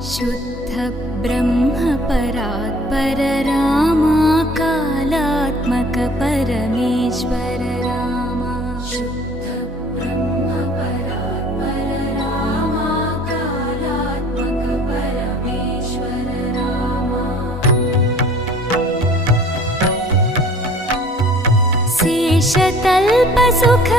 शुद्ध ब्रह्म परात्पर रामा कालात्मक परमेश्वर रामा शुद्ध ब्रह्म परात्पर रामा कालात्मक परमेश्वर रामा शेषतल्प सुख